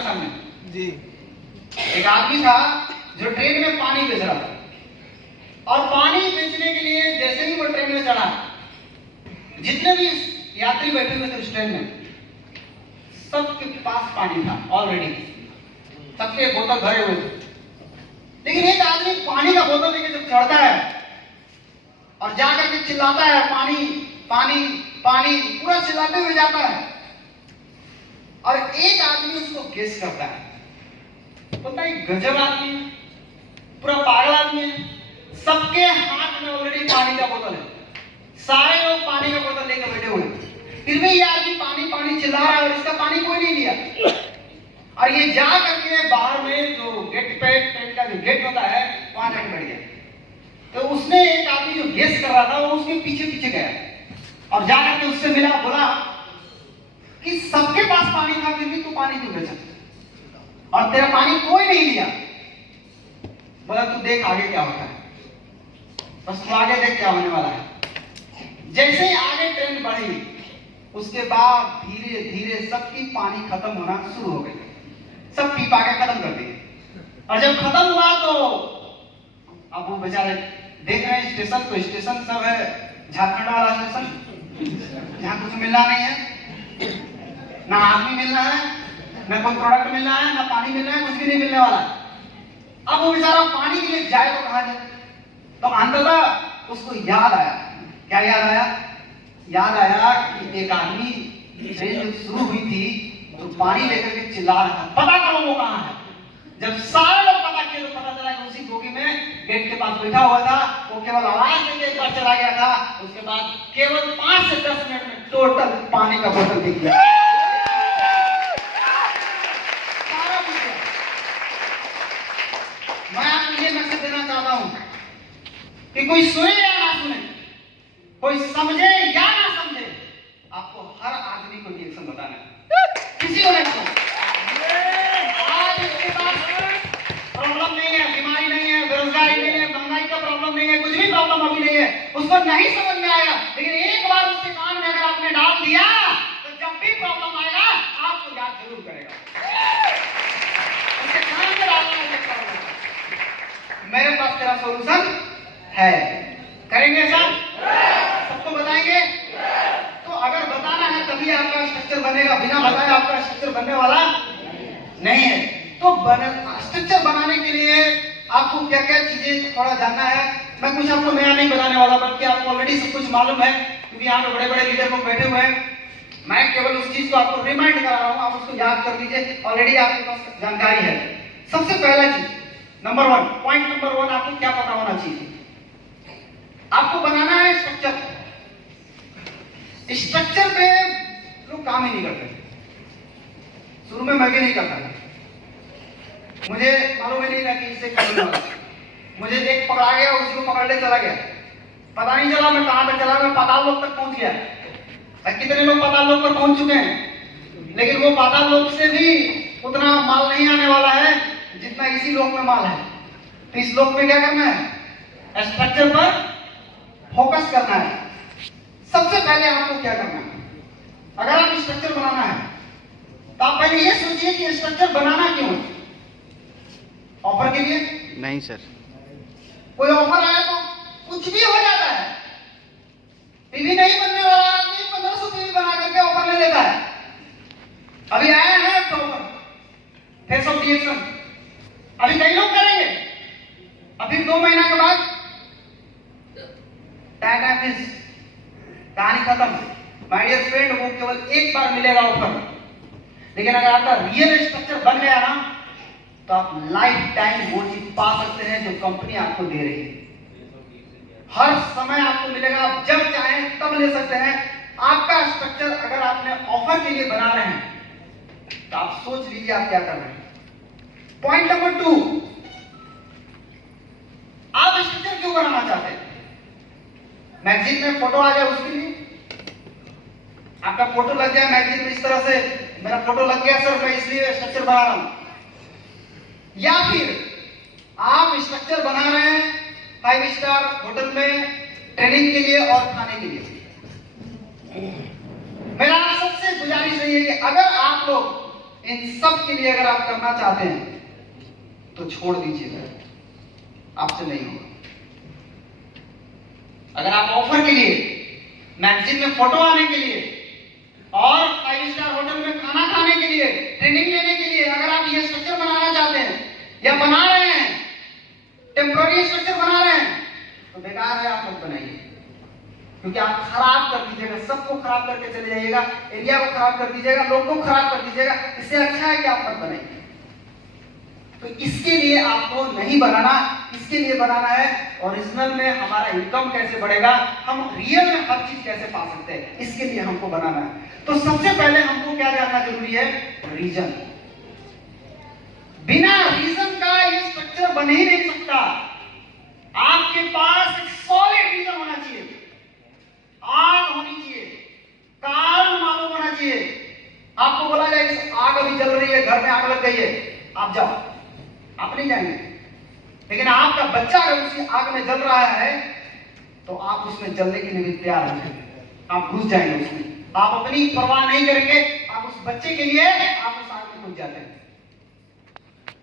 आपके सामने जी। एक आदमी था जो ट्रेन में पानी बेच रहा था, और पानी बेचने के लिए जैसे ही वो ट्रेन में चढ़ा, जितने भी यात्री बैठे हुए थे उस ट्रेन में, सबके पास पानी था ऑलरेडी, सबके बोतल भरे हुए थे। लेकिन एक आदमी पानी का बोतल लेके जब चढ़ता है और जाकर के चिल्लाता है पानी पानी पानी, पूरा चिल्लाते हुए जाता है, और एक आदमी उसको गेस करता है, पता है गजब आदमी है, पूरा पागल आदमी है, सबके हाथ में ऑलरेडी पानी का बोतल है, सारे लोग पानी का बोतल लेकर बैठे हुए हैं, फिर भी ये आदमी पानी पानी चिल्ला रहा है और इसका पानी कोई नहीं लिया। और ये जा करके बाहर में जो गेट पे ट्रेन का जो गेट होता है वहां जाकर बैठ गया। तो उसने एक आदमी जो गेस कर रहा था वो उसके पीछे पीछे गया और जाकर के उससे मिला, बोला कि सबके पास पानी था फिर भी तू पानी क्यों बेचा और तेरा पानी कोई नहीं लिया। बोला तू देख आगे क्या होता है, बस तू आगे देख क्या होने वाला है। जैसे ही आगे ट्रेन बढ़ी उसके बाद धीरे धीरे सबकी पानी खत्म होना शुरू हो गई, सब पी पा के खत्म कर दिए। और जब खत्म हुआ तो अब वो बेचारे देख रहे हैं स्टेशन, तो स्टेशन सब है झारखंड वाला स्टेशन, यहाँ कुछ मिलना नहीं है, ना आदमी मिलना है, ना कोई प्रोडक्ट मिलना है, ना पानी मिलना है, कुछ भी नहीं मिलने वाला। अब वो बेचारा पानी के लिए जाए तो कहां जाए। तो अंततः उसको याद आया, क्या याद आया? याद आया कि एक आदमी ट्रेन जब शुरू हुई थी तो पानी लेकर के चिल्ला रहा था, पता करो वो कहां है। जब सारे लोग पता किए तो पता चला कि उसी बोगी में गेट के पास बैठा हुआ था, वो केवल आवाज देके एक बार चला गया था। उसके बाद केवल 5 से 10 मिनट में टोटल पानी का बोतल दिख गया। मैं आपको ये मैसेज देना चाहता हूं कि कोई सुने या ना सुने, कोई समझे या ना समझे, आपको हर आदमी को रिएक्शन बताना है, किसी को नहीं। आज इसके पास प्रॉब्लम नहीं है, बीमारी नहीं है, बेरोजगारी नहीं है, महंगाई का प्रॉब्लम नहीं है, कुछ भी प्रॉब्लम अभी नहीं है, उसको नहीं समझ में आया, लेकिन एक बार उसके कान में अगर आपने डाल दिया तो जब भी प्रॉब्लम आएगा आपको याद जरूर करेगा। उसके कान में डालना है, मेरे पास तेरा सॉल्यूशन है, करेंगे सर, सबको बताएंगे। तो अगर बताना है तभी आपका स्ट्रक्चर बनेगा, बिना बताए आपका स्ट्रक्चर बनने वाला नहीं है। तो स्ट्रक्चर बनाने के लिए आपको क्या क्या चीजें थोड़ा जानना है। मैं कुछ आपको नया नहीं बताने वाला, बल्कि आपको ऑलरेडी सब कुछ मालूम है, क्योंकि यहाँ पे बड़े बड़े लीडर लोग बैठे हुए हैं। मैं केवल उस चीज को आपको रिमाइंड करा रहा हूँ, आप उसको याद कर लीजिए, ऑलरेडी आपके पास जानकारी है। सबसे पहला चीज, नंबर 1, पॉइंट नंबर 1, आपको क्या पता होना चाहिए? आपको बनाना है स्ट्रक्चर। स्ट्रक्चर पे लोग काम ही नहीं करते। शुरू में मैं भी नहीं करता, मुझे मालूम ही नहीं था कि इससे करने वाला। मुझे एक पकड़ा गया, उसी को पकड़ ले चला गया, पता नहीं चला मैं कहां तक चला, मैं पाताल लोक तक पहुंच गया। कितने लोग पाताल लोक पर पहुंच चुके हैं, लेकिन वो पाताल लोक से भी उतना माल नहीं आने वाला है जितना इसी लोक में माल है। तो इस लोक में क्या करना है? स्ट्रक्चर पर फोकस करना है। सबसे पहले आपको क्या करना है? अगर आप स्ट्रक्चर बनाना है तो आप पहले ये सोचिए कि स्ट्रक्चर बनाना क्यों है? ऑफर के लिए नहीं सर, कोई ऑफर आया तो कुछ भी हो जाता है। टीवी नहीं बनने वाला आदमी 1500 टीवी बना करके ऑफर ले लेता है। अभी आया है ऑफर, फेस ऑफ रिएक्शन, अभी कई लोग करेंगे, अभी 2 महीना के बाद टाटा फिश, कहानी खत्म। माय डियर फ्रेंड, वो केवल एक बार मिलेगा ऑफर, लेकिन अगर आपका रियल स्ट्रक्चर बन गया ना तो आप लाइफ टाइम वो चीज पा सकते हैं जो कंपनी आपको दे रही है। हर समय आपको मिलेगा, आप जब चाहें तब ले सकते हैं। आपका स्ट्रक्चर अगर आपने ऑफर के लिए बना रहे हैं तो आप सोच लीजिए आप क्या कर रहे हैं। पॉइंट नंबर 2, आप स्ट्रक्चर क्यों बनाना चाहते हैं? मैगजीन में फोटो आ जाए उसके लिए, आपका फोटो लग जाए मैगजीन में, इस तरह से मेरा फोटो लग गया सर, मैं इसलिए स्ट्रक्चर बना रहा हूं। या फिर आप स्ट्रक्चर बना रहे हैं 5 स्टार होटल में ट्रेनिंग के लिए और खाने के लिए। मेरा सबसे गुजारिश यही है कि अगर आप लोग इन सब के लिए अगर आप करना चाहते हैं तो छोड़ दीजिएगा, आपसे नहीं होगा। अगर आप ऑफर के लिए, मैगजीन में फोटो आने के लिए और 5 स्टार होटल में खाना खाने के लिए, ट्रेनिंग लेने के लिए अगर आप ये स्ट्रक्चर बनाना चाहते हैं या बना रहे हैं, टेम्पररी स्ट्रक्चर बना रहे हैं, तो बेकार है, आप मत बनाइए। क्योंकि आप खराब कर दीजिएगा, सबको खराब करके चले जाइएगा, एरिया को खराब कर दीजिएगा, लोगों को खराब कर दीजिएगा। इससे अच्छा है कि आप मत बनाइए। तो इसके लिए आपको नहीं बनाना, इसके लिए बनाना है ओरिजिनल में हमारा इनकम कैसे बढ़ेगा, हम रियल में हर चीज कैसे पा सकते हैं, इसके लिए हमको बनाना है। तो सबसे पहले हमको क्या जानना जरूरी है? रीजन। बिना रीजन का ये स्ट्रक्चर बन ही नहीं सकता। आपके पास एक सॉलिड रीजन होना चाहिए, आग होनी चाहिए, कारण मालूम होना चाहिए। आपको बोला जाए आग अभी जल रही है, घर में आग लग गई है, आप जाओ, आप नहीं जाएंगे। लेकिन आपका बच्चा अगर उसी आग में जल रहा है तो आप उसमें जलने के लिए भी तैयार हो जाएंगे, आप घुस जाएंगे उसमें। आप अपनी परवाह नहीं करेंगे, आप उस बच्चे के लिए आप उस आग में घुस जाते हैं।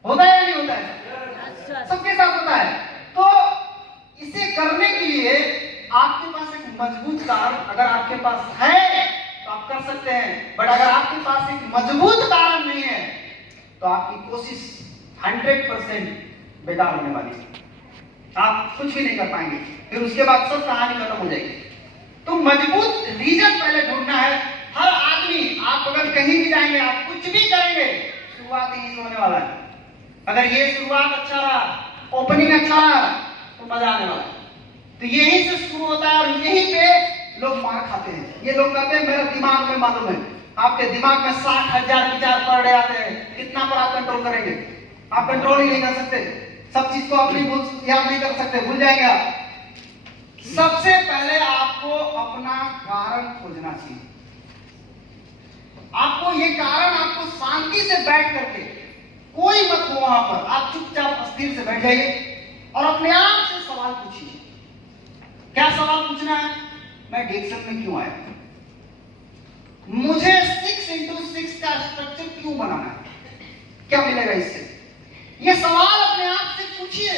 होता है या नहीं होता है? सबके साथ होता है। तो इसे करने के लिए आपके पास एक मजबूत कारण अगर आपके पास है तो आप कर सकते हैं, बट अगर आपके पास एक मजबूत कारण नहीं है तो आपकी कोशिश 100% बेकार होने वाली है, आप कुछ भी नहीं कर पाएंगे, फिर उसके बाद सब कहानी खत्म हो जाएगी। तो मजबूत रीजन पहले ढूंढना है। हर आदमी, आप अगर कहीं भी जाएंगे, आप कुछ भी करेंगे, शुरुआत यही से होने वाला है। अगर ये शुरुआत अच्छा रहा, ओपनिंग अच्छा रहा, तो मजा आने वाला है। तो यही से शुरू होता है और यहीं पे लोग मार खाते हैं। ये लोग कहते हैं मेरे दिमाग में मालूम है। आपके दिमाग में 60,000 विचार पर डे आते हैं, कितना पर आप कंट्रोल करेंगे? आप कंट्रोल ही नहीं कर सकते, सब चीज को अपनी याद नहीं कर सकते, भूल जाएंगे आप। सबसे पहले आपको अपना कारण खोजना चाहिए। आपको ये कारण, आपको शांति से बैठ करके, कोई मत हो वहां पर, आप चुपचाप अस्थिर से बैठ जाइए और अपने आप से सवाल पूछिए। क्या सवाल पूछना है? मैं डिक्शन में क्यों आया? मुझे 6x6 का स्ट्रक्चर क्यों बनाना है? क्या मिलेगा इससे? ये सवाल अपने आप से पूछिए।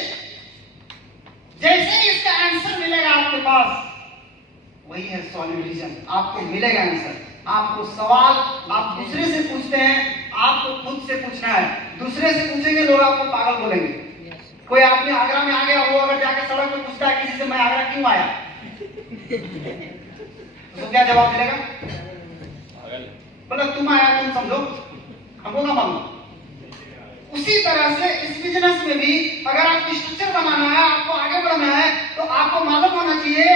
जैसे ही इसका आंसर मिलेगा आपके पास, वही है सॉलिड रीजन, आपको मिलेगा आंसर। आपको सवाल आप दूसरे से पूछते हैं, आपको खुद से पूछना है। दूसरे से पूछेंगे लोग आपको पागल बोलेंगे। कोई आदमी आगरा में आ गया, वो अगर जाकर सड़क पे पूछता है किसी से मैं आगरा क्यों आया, तो क्या जवाब मिलेगा? बोला तुम आया, तुम समझो, हमको क्या मालूम। उसी तरह से इस बिजनेस में भी अगर आपको स्ट्रक्चर बनाना है, आपको आगे बढ़ना है, तो आपको मालूम होना चाहिए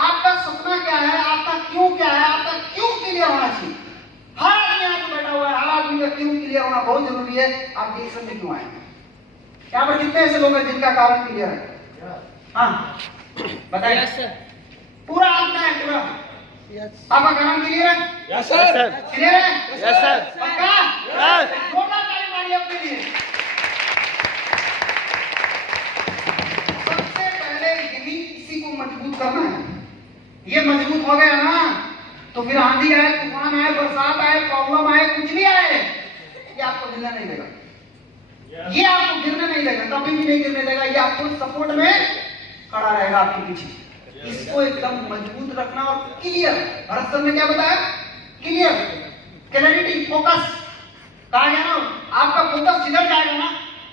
आपका सपना क्या है, आपका क्यों क्या है, आपका क्यों क्लियर होना चाहिए। हर आदमी यहाँ पे बैठा हुआ है, हर आदमी का क्यों क्लियर होना बहुत जरूरी है। आप डिसीजन में क्यों आए? यहाँ पर कितने ऐसे लोग हैं जिनका कारण क्लियर है? हाँ बताइए। पूरा आदमी है, पूरा आपका कारण क्लियर है? Yes sir. क्लियर है? Yes sir. पक्का? यस। जोरदार ताली मारिए अपने लिए। सबसे पहले यही इसी को मजबूत करना है। ये मजबूत हो गया ना, तो फिर आंधी आए, तूफान आए, बरसात आए, प्रॉब्लम आए, कुछ भी आए, ये आपको गिरने नहीं देगा। ये आपको गिरने नहीं देगा, कभी भी नहीं गिरने देगा। ये आपको सपोर्ट में खड़ा रहेगा आपके पीछे। इसको एकदम मजबूत रखना और क्लियर। भरत सर ने क्या बताया? Clear, clarity, focus. कहा गया ना, आपका फोकस जिधर जाएगा ना,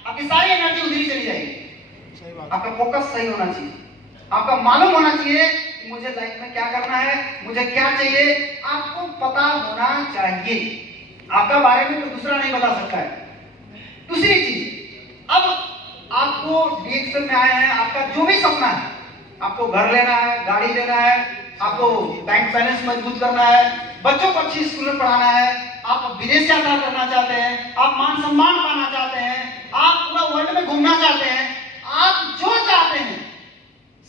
आपकी सारी एनर्जी उधर ही चली जाएगी। आपका फोकस सही होना चाहिए, आपका मालूम होना चाहिए कि मुझे लाइफ में क्या करना है, मुझे क्या चाहिए, आपको पता होना चाहिए। आपका बारे में तो दूसरा नहीं बता सकता है। दूसरी चीज, अब आपको डीएक्सएल में आए हैं, आपका जो भी सपना है, आपको घर लेना है, गाड़ी लेना है, आपको बैंक बैलेंस मजबूत करना है, बच्चों को अच्छी स्कूल में पढ़ाना है, आप विदेश यात्रा करना चाहते हैं, आप मान सम्मान पाना चाहते हैं, आप पूरा वर्ल्ड में घूमना चाहते हैं, आप जो चाहते हैं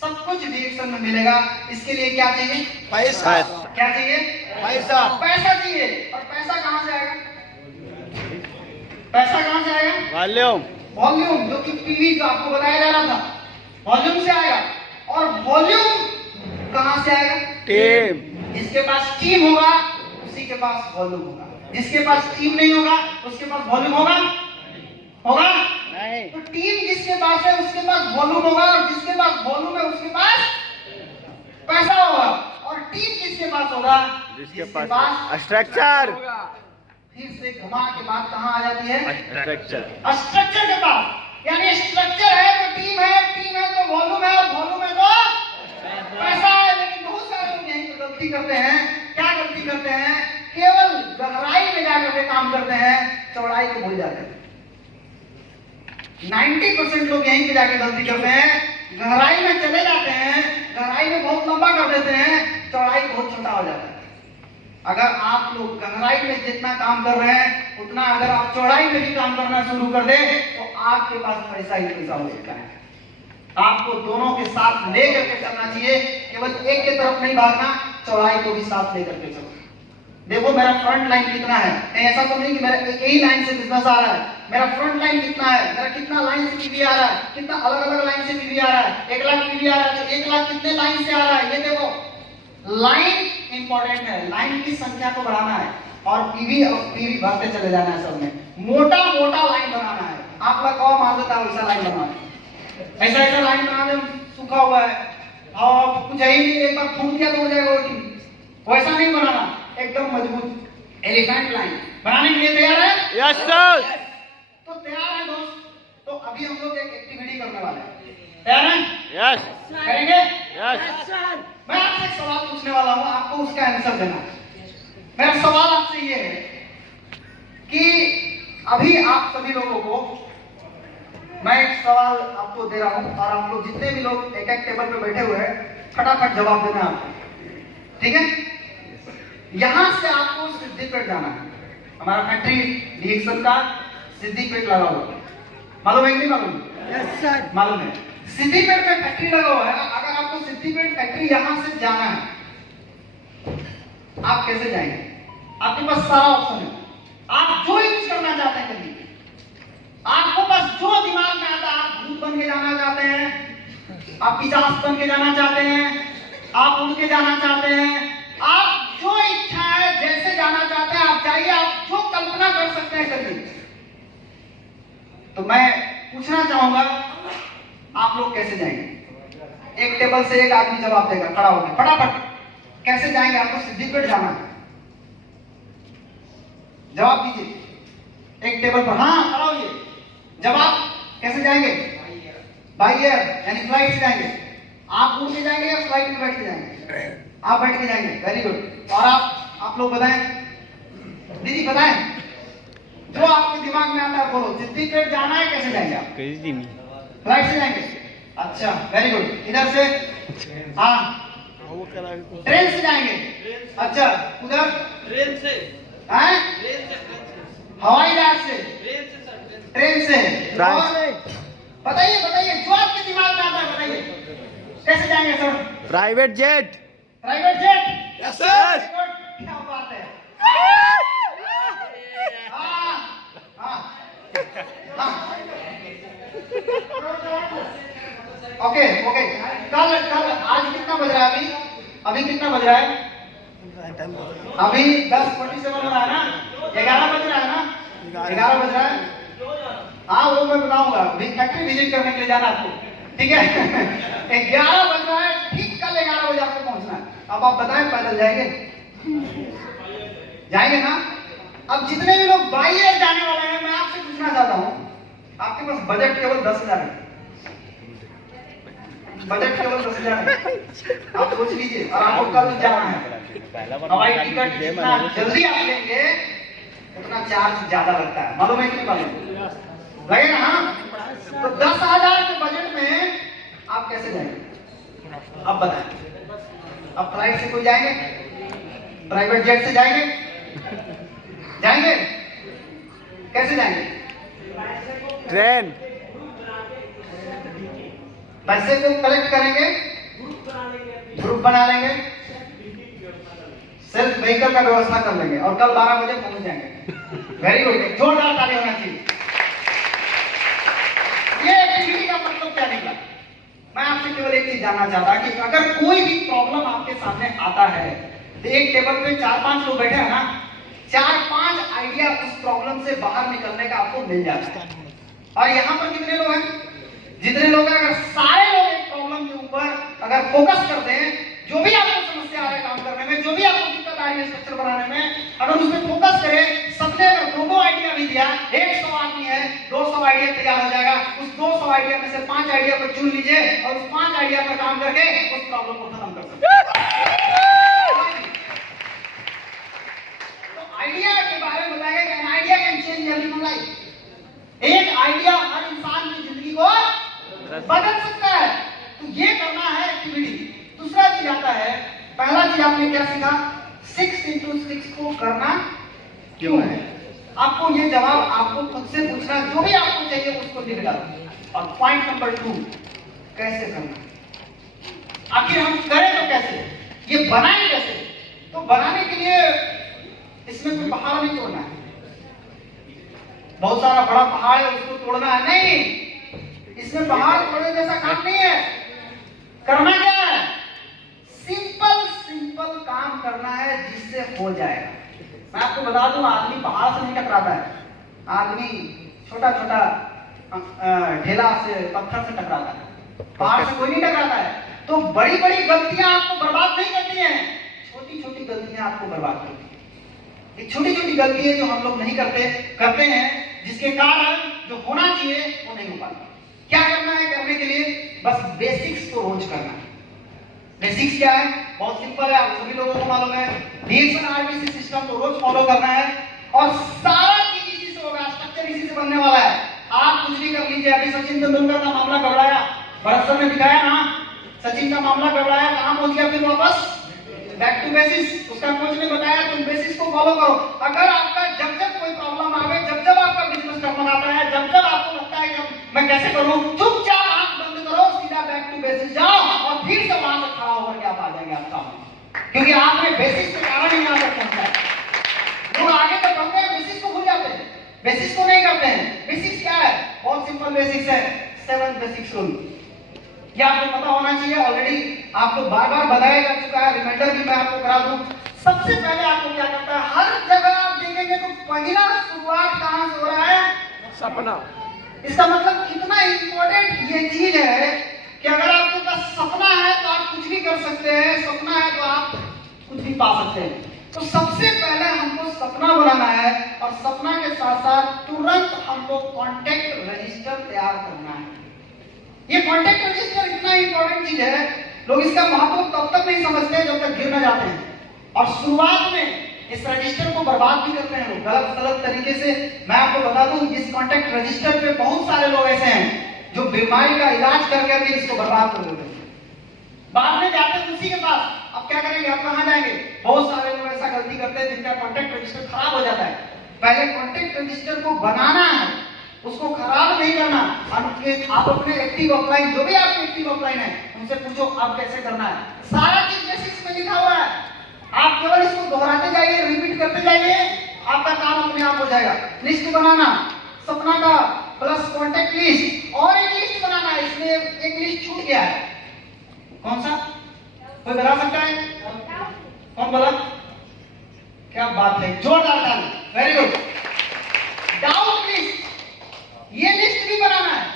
सब कुछ डीएक्सएल में मिलेगा। इसके लिए क्या चाहिए? पैसा। क्या चाहिए? पैसा। पैसा चाहिए। और पैसा कहां से आएगा? पैसा कहां से आएगा? वॉल्यूम। वॉल्यूम, जो कि टीवी जो आपको बताया जा रहा था, वॉल्यूम से आएगा। और वॉल्यूम कहां से आएगा? टीम। जिसके पास टीम होगा उसी के पास वॉल्यूम होगा। जिसके पास टीम नहीं होगा उसके पास वॉल्यूम होगा? होगा? नहीं। तो टीम जिसके पास है उसके पास वॉल्यूम होगा, और जिसके पास वॉल्यूम है उसके पास पैसा होगा। और टीम किसके पास होगा? जिसके पास स्ट्रक्चर। फिर से घुमा के बात कहाँ आ जाती है? स्ट्रक्चर। स्ट्रक्चर के पास। यानी स्ट्रक्चर है तो टीम है तो वॉल्यूम है, और वॉल्यूम है तो पैसा है। लेकिन बहुत सारे लोग यहीं पर गलती करते हैं। क्या गलती करते हैं? केवल गहराई में जाकर के काम करते हैं, चौड़ाई को भूल जाते हैं। 90% लोग यहीं पे जाके गलती करते हैं, गहराई में चले जाते हैं, गहराई में बहुत लंबा कर देते हैं, चौड़ाई बहुत छोटा हो जाता है। अगर आप लोग गहराई में जितना काम कर रहे हैं उतना अगर आप चौड़ाई में भी काम करना शुरू कर दे तो आपके पास पैसा ही पैसा हो सकता है। आपको दोनों के साथ लेकर के चलना चाहिए, केवल एक के तरफ नहीं भागना, चौड़ाई को भी साथ लेकर के चलो। देखो मेरा फ्रंट लाइन कितना है, ऐसा तो नहीं कि मेरा एक ही लाइन से बिजनेस आ रहा है। मेरा फ्रंट लाइन कितना है, मेरा कितना लाइन से पीवी आ रहा है, कितना अलग अलग लाइन से पीवी आ रहा है। 1 लाख पीवी आ रहा है तो 1 लाख कितने लाइन से आ रहा है, ये देखो। लाइन इंपॉर्टेंट है, लाइन की संख्या को बढ़ाना है और पीवी बढ़ते चले जाना है। सब में मोटा मोटा लाइन बनाना है। आप लोग कौन मान लेता है वैसा लाइन बनाना, ऐसा ऐसा लाइन बना दे सूखा हुआ है और कुछ है ही नहीं, एक बार फूट दिया तो हो जाएगा वो टीम। वैसा नहीं बनाना, एकदम मजबूत एलिफेंट लाइन बनाने के लिए तैयार है? Yes sir. तो तैयार है दोस्त? तो अभी हम लोग एक एक्टिविटी करने वाले हैं। तैयार है? यस। करेंगे? यस। मैं आपसे एक सवाल पूछने वाला हूं, आपको उसका आंसर देना है। मेरा सवाल आपसे ये है कि अभी आप सभी लोगों को मैं एक सवाल आपको दे रहा हूं और आप लोग जितने भी लोग एक एक टेबल पे बैठे हुए हैं फटाफट जवाब देना है आपको, ठीक है? यहां से आपको सिद्धिपेट जाना है। हमारा फैक्ट्री रिएक्शन का सिद्धिपेट लगा हुआ है, मालूम है कि नहीं मालूम? Yes sir. मालूम है। सिद्धिपेट में फैक्ट्री लगा हुआ है। अगर आपको सिद्धिपेट फैक्ट्री यहां से जाना है, आप कैसे जाएंगे? आपके पास सारा ऑप्शन है, आप जो यूज करना चाहते हैं करिए। आपको बस जो दिमाग में आता है, आप भूत बन के जाना चाहते हैं, आप पिशाच बन के जाना चाहते हैं, आप उड़ के जाना चाहते हैं, आप जो इच्छा है जैसे जाना चाहते हैं आप जाइए। आप जो कल्पना कर सकते हैं करिए। तो मैं पूछना चाहूंगा आप लोग कैसे जाएंगे? एक टेबल से एक आदमी जवाब देगा खड़ा होकर, फटाफट कैसे जाएंगे? आपको सिद्धिपेट जाना है, जवाब दीजिए एक टेबल पर। हाँ खड़ा होइए, जवाब। कैसे जाएंगे? बाय एयर यानी फ्लाइट से जाएंगे। आप उड़ के जाएंगे या फ्लाइट में बैठ के जाएंगे? आप बैठ के जाएंगे, वेरी गुड। और आप लोग बताएं, दीदी बताएं, जो आपके दिमाग में आता है बोलो। सिद्धिपेट जाना है, कैसे जाएंगे आप? फ्लाइट से जाएंगे, अच्छा वेरी गुड। इधर से? हाँ ट्रेन से जाएंगे, अच्छा। उधर? ट्रेन से। हैं? हवाई जहाज से? ट्रेन से। बताइए बताइए जो आपके दिमाग में आता है बताइए, कैसे जाएंगे sir? Private jet. Private jet? Yes sir. क्या बात है। हाँ हाँ हाँ ओके ओके। कल कल आज कितना बज रहा है? अभी कितना बज रहा है? अभी 10:47 हो रहा है ना? 11 बज रहा है ना? 11 बज रहा है। हाँ वो मैं बताऊंगा, फैक्ट्री विजिट करने के लिए जाना आपको, ठीक है? 11 बज रहा है, ठीक कल 11 बजे आपको पहुंचना है। अब आप बताएं पैदल जाएंगे? जाएंगे ना? अब जितने भी लोग बाई एयर जाने वाले हैं मैं आपसे पूछना चाहता हूँ, आपके पास बजट केवल 10,000 है। बजट केवल 10,000 है, आप सोच लीजिए। और आपको कल जाना है, हवाई टिकट जितना जल्दी आप लेंगे उतना चार्ज ज्यादा लगता है, मालूम है कि नहीं मालूम? लगेगा हाँ? तो 10,000 के बजट में आप कैसे जाएंगे? अब बताएं। अब फ्लाइट से कोई जाएंगे? प्राइवेट जेट से जाएंगे? जाएंगे? कैसे जाएंगे? ट्रेन। पैसे को कलेक्ट करेंगे, ग्रुप बना लेंगे, सेल्फ व्हीकल का व्यवस्था कर लेंगे और कल 12 बजे पहुंच जाएंगे। वेरी गुड, जोरदार ताली होना चाहिए। ये एक्टिविटी का मतलब क्या निकला? मैं आपसे केवल एक चीज जानना चाहता कि अगर कोई भी प्रॉब्लम आपके सामने आता है तो एक टेबल पे 4-5 लोग बैठे हैं ना, 4-5 आइडिया उस प्रॉब्लम से बाहर निकलने का आपको मिल जाता है। और यहाँ पर कितने लोग हैं? जितने लोग हैं, अगर सारे लोग एक प्रॉब्लम के ऊपर अगर फोकस करते हैं, जो भी आपको समस्या आ रहा है काम करने में, जो भी आपको दिक्कत आ रही है स्ट्रक्चर बनाने में, अगर उसमें फोकस करें, सबने अगर 2-2 आइडिया भी दिया, 100 आदमी है, 200 आइडिया तैयार हो जाएगा। उस 200 आइडिया में से 5 आइडिया को चुन लीजिए और उस 5 आइडिया पर काम करके उस प्रॉब्लम को खत्म कर सकते हैं। तो आइडिया के बारे में बताया कि an idea can change your life. एक आइडिया हर इंसान की जिंदगी को बदल सकता है। तो ये करना है एक्टिविटी। दूसरा चीज आता है, पहला चीज आपने क्या सीखा? 6 into 6 को करना क्यों है? आपको ये जवाब आपको खुद से पूछना, जो भी आपको चाहिए उसको लिख डालो। और पॉइंट नंबर 2, कैसे करना? आखिर हम करें तो कैसे, ये बनाएं कैसे? तो बनाने के लिए इसमें कोई पहाड़ नहीं तोड़ना है, बहुत सारा बड़ा पहाड़ है उसको तोड़ना है, नहीं। इसमें पहाड़ तोड़ने जैसा काम नहीं है। करना क्या है? सिंपल सिंपल काम करना है जिससे हो जाएगा। मैं आपको बता दूं, आदमी पहाड़ से नहीं टकराता है, आदमी छोटा छोटा ढेला से, पत्थर से टकराता है, पहाड़ से कोई नहीं टकराता है। तो बड़ी बड़ी गलतियां आपको बर्बाद नहीं करती हैं, छोटी छोटी गलतियां आपको बर्बाद करती हैं। एक छोटी छोटी गलती है जो हम लोग नहीं करते हैं, जिसके कारण जो होना चाहिए वो नहीं हो पाता। क्या करना है? करने के लिए बस बेसिक्स को रोज करना है। बेसिक्स क्या है? बहुत सिंपल है, आप सभी लोगों को मालूम है। रिएक्शन आरबीसी सिस्टम को रोज फॉलो करना है और सारा चीज इसी से होगा, स्ट्रक्चर इसी से बनने वाला है। आप कुछ भी कर लीजिए। अभी सचिन तेंदुलकर का मामला गड़बड़ाया, भरत सर ने दिखाया ना, सचिन का मामला गड़बड़ाया, कहां पहुंच गया? फिर वापस बैक टू बेसिस। उसका कोच ने बताया तुम बेसिस को फॉलो करो। अगर आपका जब जब कोई प्रॉब्लम आवे, जब जब आपका बिजनेस टर्न आता है, जब जब आपको लगता है कि मैं कैसे करूं, चुपचाप आंख बंद करो, सीधा बैक टू बेसिस जाओ और फिर से वहां से खड़ा होकर के आप आ जाएंगे आप सामने। क्योंकि आपने बेसिस के कारण ही यहां तक पहुंचा है। लोग आगे तक बढ़ते हैं, बेसिस को भूल जाते हैं, बेसिस को नहीं करते हैं। बेसिस क्या है? बहुत सिंपल बेसिक्स है, 7 बेसिक्स रूल। ये आपको पता होना चाहिए, ऑलरेडी आपको बार बार बताया जा चुका है, रिमाइंडर भी मैं आपको करा दूं। सबसे पहले आपको क्या करता है? हर जगह आप देखेंगे तो पहला शुरुआत कहां से हो रहा है? सपना। इसका मतलब कितना इंपॉर्टेंट ये चीज है कि अगर आपके पास सपना है तो आप कुछ भी कर सकते हैं, सपना है तो आप कुछ भी पा सकते हैं। तो सबसे पहले हमको सपना बनाना है और सपना के साथ साथ तुरंत हमको कॉन्टेक्ट रजिस्टर तैयार करना है। ये कॉन्टेक्ट रजिस्टर इतना इंपॉर्टेंट चीज है, लोग इसका महत्व तब तक नहीं समझते जब तक गिर न जाते हैं। और शुरुआत में इस रजिस्टर को बर्बाद भी करते हैं लोग गलत गलत तरीके से। मैं आपको बता दूं, इस कॉन्टेक्ट रजिस्टर पे बहुत सारे लोग ऐसे हैं जो बीमारी का इलाज कर करके इसको बर्बाद कर देते हैं। बाद में जाते हैं उसी के पास, अब क्या करेंगे, आप कहां जाएंगे? बहुत सारे लोग ऐसा गलती करते हैं जिनका कॉन्टेक्ट रजिस्टर खराब हो जाता है। पहले कॉन्टेक्ट रजिस्टर को बनाना है, उसको खराब नहीं करना। आप अपने एक्टिव ऑफलाइन, जो भी आपके एक्टिव ऑफलाइन है, उनसे पूछो आप कैसे करना है। सारा चीज बेसिक्स में लिखा हुआ है, आप केवल इसको दोहराते जाइए, रिपीट करते जाइए, आपका काम अपने आप हो जाएगा। लिस्ट बनाना, सपना का प्लस कॉन्टेक्ट लिस्ट, और एक लिस्ट बनाना है। इसमें एक लिस्ट छूट गया है, कौन सा? कोई बता सकता है? कौन बोला? क्या बात है, जोरदार ताली, वेरी गुड। डाउट लिस्ट, ये लिस्ट भी बनाना है,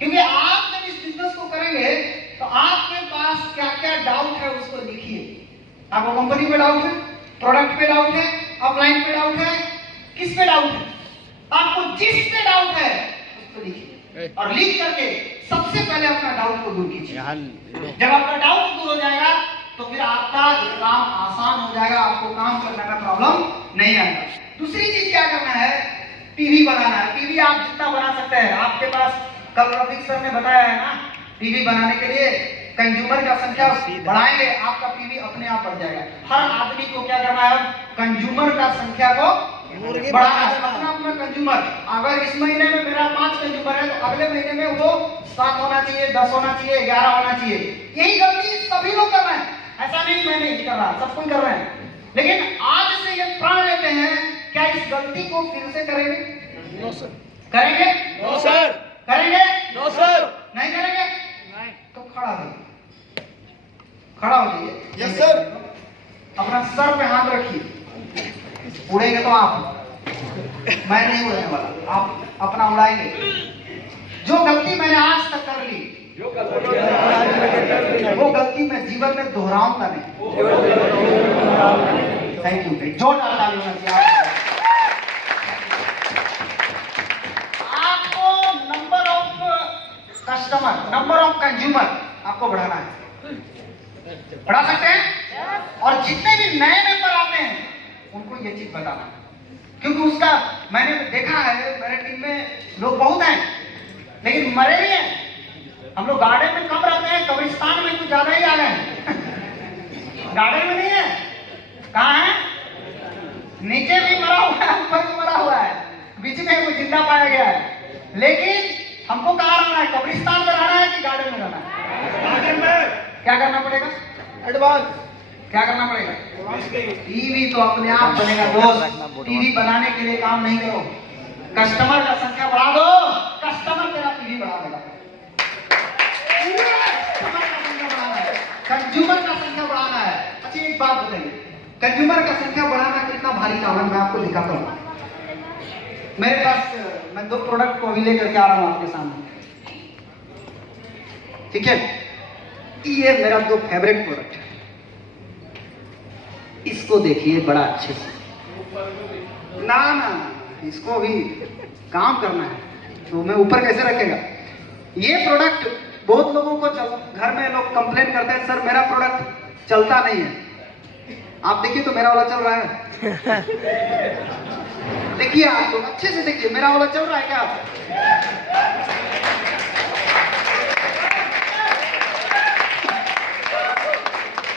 क्योंकि आप जब इस बिजनेस को करेंगे तो आपके पास क्या क्या डाउट है उसको लिखिए। आपको कंपनी पे डाउट है, प्रोडक्ट पे डाउट है, अपलाइन पे डाउट है, किस पे डाउट है? आपको जिस पे डाउट है उसको लिखिए और लिख करके सबसे पहले अपना डाउट को दूर कीजिए। जब आपका डाउट दूर हो जाएगा तो फिर आपका काम आसान हो जाएगा, आपको काम करने में प्रॉब्लम नहीं आएगा। दूसरी चीज क्या करना है? पीवी बनाना है। पीवी आप जितना बना सकते हैं, आपके पास कल रफीक सर ने बताया है ना, पीवी बनाने के लिए कंज्यूमर का संख्या बढ़ाएंगे, आपका पीवी अपने आप बढ़ जाएगा। हर आदमी को क्या करना है? कंज्यूमर का संख्या को बढ़ाना है, अपना अपना कंज्यूमर। अगर इस महीने में मेरा 5 कंज्यूमर है तो अगले महीने में वो 7 होना चाहिए, 10 होना चाहिए, 11 होना चाहिए। यही गलती सभी लोग कर रहे हैं, ऐसा नहीं मैं नहीं कर रहा, सब कोई कर रहे हैं। लेकिन आज से ये प्रण लेते हैं, क्या इस गलती को फिर से करेंगे? No sir. करेंगे? No sir. करेंगे? No sir. नहीं करेंगे? नहीं। तो खड़ा होइए, खड़ा हो जाइए। Yes sir. अपना सर पे हाथ रखिए। उड़ेंगे तो आप, मैं नहीं उड़ने वाला, आप अपना उड़ाएंगे। जो गलती मैंने आज तक कर ली वो गलती मैं जीवन में दोहराऊंगा नहीं। Thank you. जोरदार ताली होना चाहिए आपको। Number of customer, number of consumer आपको बढ़ाना है, बढ़ा सकते हैं। और जितने भी नए मेंबर आते हैं उनको ये चीज बताना, क्योंकि उसका मैंने देखा है, मेरे टीम में लोग बहुत हैं लेकिन मरे भी हैं। हम लोग गार्डन में कम रहते हैं, कब्रिस्तान में कुछ ज्यादा ही आ गए हैं। गार्डन में नहीं है, कहाँ है? नीचे भी मरा हुआ है, ऊपर भी मरा हुआ है, बीच में कोई जिंदा पाया गया है। लेकिन हमको कहाँ रहना है? कब्रिस्तान में रहना है कि गार्डन में रहना है? गार्डन में। क्या करना पड़ेगा? एडवांस। क्या करना पड़ेगा? टीवी तो अपने आप बनेगा दोस्त। टीवी बनाने के लिए काम नहीं करो, कस्टमर का संख्या बढ़ा दो, कस्टमर तेरा टीवी बढ़ा देगा। कंज्यूमर का संख्या बढ़ाना है। अच्छा एक बात बताइए, कंज्यूमर का संख्या बढ़ाना कितना भारी काम है? मैं आपको दिखाता हूँ। मेरे पास मैं 2 प्रोडक्ट को अभी लेकर के आ रहा हूँ आपके सामने, ठीक है? ये मेरा 2 फेवरेट प्रोडक्ट है। इसको देखिए बड़ा अच्छे से। ना ना इसको भी काम करना है तो मैं ऊपर कैसे रखेगा? ये प्रोडक्ट बहुत लोगों को घर में लोग कंप्लेन करते हैं, सर मेरा प्रोडक्ट चलता नहीं है। आप देखिए तो मेरा वाला चल रहा है। देखिए आप लोग अच्छे से देखिए, मेरा वाला चल रहा है क्या?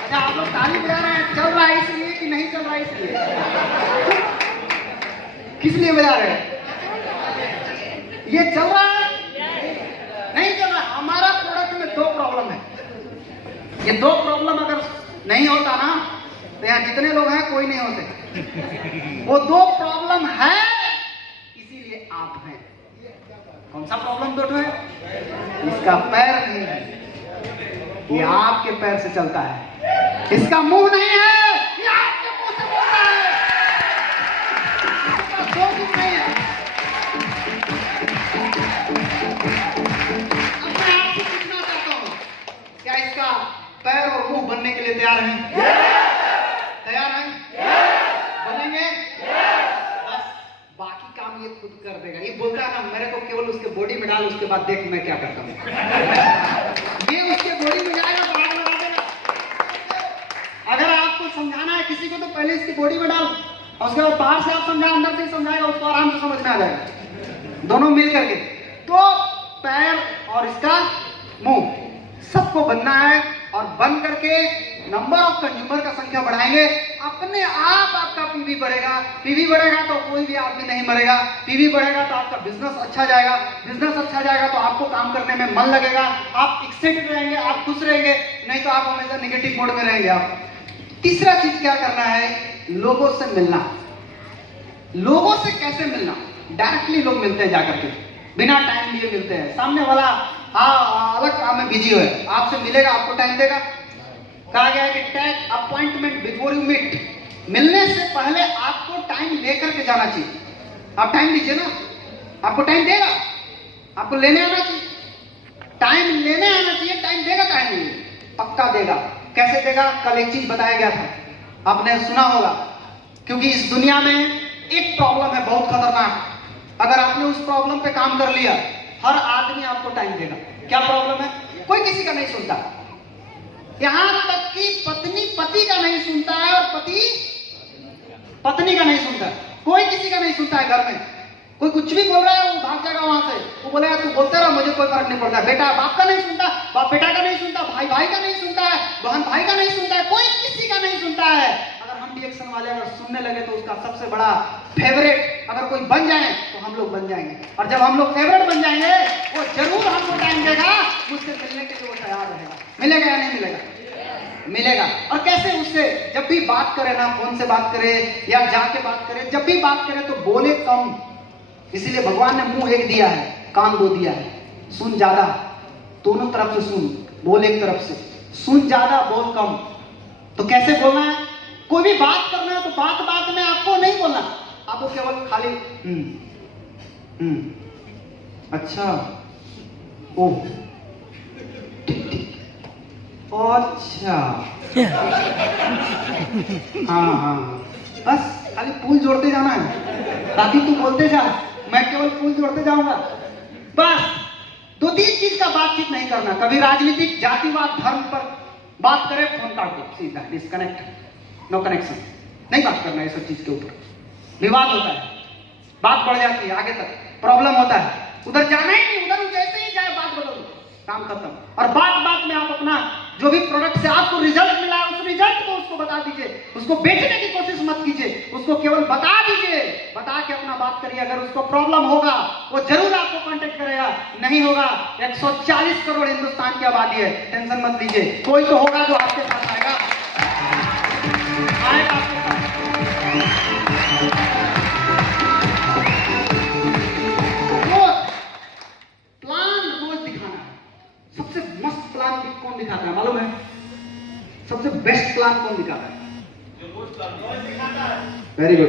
अच्छा आप लोग ताली बजा रहे हैं, चल रहा है इसलिए कि नहीं चल रहा है इसलिए? किस लिए बजा रहे हैं? ये चल रहा है नहीं चल रहा? हमारा प्रोडक्ट में 2 प्रॉब्लम है। ये 2 प्रॉब्लम अगर नहीं होता ना तो यहाँ जितने लोग हैं कोई नहीं होते। वो 2 प्रॉब्लम है इसीलिए आप हैं। कौन सा प्रॉब्लम 2 है? इसका पैर नहीं है, ये आपके पैर से चलता है। इसका मुंह नहीं है, ये आपके मुंह से बोलता है। इसका 2 मुंह नहीं है। क्या इसका पैर और मुंह बनने के लिए तैयार हैं? तैयार हैं? बनेंगे? बस बाकी काम ये खुद कर देगा। ये बोलता है ना, मेरे को केवल उसके बॉडी में डाल, उसके बाद देख मैं क्या करता हूँ। ये उसके बॉडी में जाएगा तो आग लगा देगा। अगर आपको समझाना है किसी को तो पहले इसकी बॉडी में डाल, और उसके बाद बाहर से आप समझा, अंदर से समझाएगा, उसको आराम से समझ में आ जाएगा, दोनों मिल करके। तो पैर और इसका मुंह सबको बनना है, और बन करके नंबर ऑफ कंज्यूमर का संख्या बढ़ाएंगे, अपने आप आपका पीवी बढ़ेगा। पीवी बढ़ेगा तो कोई भी आदमी नहीं मरेगा, पीवी बढ़ेगा तो आपका बिजनेस अच्छा जाएगा, बिजनेस अच्छा जाएगा तो आपको काम करने में मन लगेगा, आप एक्साइटेड रहेंगे, आप खुश रहेंगे, नहीं तो आप हमेशा नेगेटिव मोड में रहेंगे। आप तीसरा चीज क्या करना है? लोगों से मिलना। लोगों से कैसे मिलना? डायरेक्टली लोग मिलते हैं जाकर के, बिना टाइम लिए मिलते हैं। सामने वाला अलग काम में बिजी है, आपसे मिलेगा, आपको टाइम देगा। कहा गया है कि take appointment before you meet. मिलने से पहले आपको टाइम लेकर के जाना चाहिए। आप टाइम दीजिए ना, आपको टाइम देगा, आपको लेने आना चाहिए। टाइम लेने आना चाहिए, टाइम देगा, टाइम नहीं पक्का देगा। कैसे देगा? कल एक चीज बताया गया था, आपने सुना होगा, क्योंकि इस दुनिया में एक प्रॉब्लम है बहुत खतरनाक। अगर आपने उस प्रॉब्लम पे काम कर लिया, हर आदमी आपको टाइम देगा। क्या प्रॉब्लम है? कोई किसी का नहीं सुनता, यहां तक कि पत्नी पति का नहीं सुनता है और पति पत्नी का नहीं सुनता। कोई किसी का नहीं सुनता है। घर में कोई कुछ भी बोल रहा है वो भाग जाएगा वहां से, वो बोलेगा तू बोलते रहो, मुझे कोई फर्क नहीं पड़ता। बेटा बाप का नहीं सुनता, बाप बेटा का नहीं सुनता, भाई भाई का नहीं सुनता है, बहन भाई का नहीं सुनता है, कोई किसी का नहीं सुनता है। अगर हम रिएक्शन वाले अगर सुनने लगे तो उसका सबसे बड़ा फेवरेट अगर कोई बन जाए तो हम लोग बन जाएंगे। और जब हम लोग फेवरेट बन जाएंगे वो जरूर हमको टाइम देगा, मुझसे मिलने के लिए वो तैयार रहेगा। मिलेगा या नहीं मिलेगा? मिलेगा। और कैसे? उससे जब भी बात करे ना, फोन से बात करे या जाके बात करे, जब भी बात करे तो बोले कम। इसीलिए भगवान ने मुंह एक दिया है, कान 2 दिया है। सुन ज्यादा, दोनों तरफ से सुन, बोल एक तरफ से। सुन ज्यादा, बोल कम। तो कैसे बोलना है? कोई भी बात करना है तो बात बात में आपको नहीं बोलना, आपको केवल खाली अच्छा, ओह, ठीक ठीक, अच्छा, हाँ, बस खाली पुल जोड़ते जाना है, बाकी तू बोलते जा, मैं केवल पुल जोड़ते जाऊंगा। बस 2-3 चीज का बातचीत नहीं करना, कभी राजनीतिक, जातिवाद, धर्म पर बात करे, फोन काट दो, सीधा डिस्कनेक्ट, नो कनेक्शन, नहीं बात करना ये सब चीज के ऊपर, विवाद होता है, बात बढ़ जाती है, आगे तक प्रॉब्लम होता है, उधर जाना ही नहीं, उधर जैसे ही जाए बात बदल दो, काम खत्म। और बात में आप अपना जो भी प्रोडक्ट से आपको रिजल्ट मिला है उस रिजल्ट को उसको बता दीजिए, उसको बेचने की कोशिश मत कीजिए, उसको केवल बता दीजिए, बता के अपना बात करिए। अगर उसको प्रॉब्लम होगा वो जरूर आपको कांटेक्ट करेगा, नहीं होगा 140 करोड़ हिंदुस्तान की आबादी है, टेंशन मत लीजिए, कोई तो होगा जो आपके साथ आएगा आपके साथ। प्लान रोज दिखाना है, सबसे मस्त प्लान कौन दिखाता है मालूम है? सबसे बेस्ट प्लान कौन दिखाता है? Very good.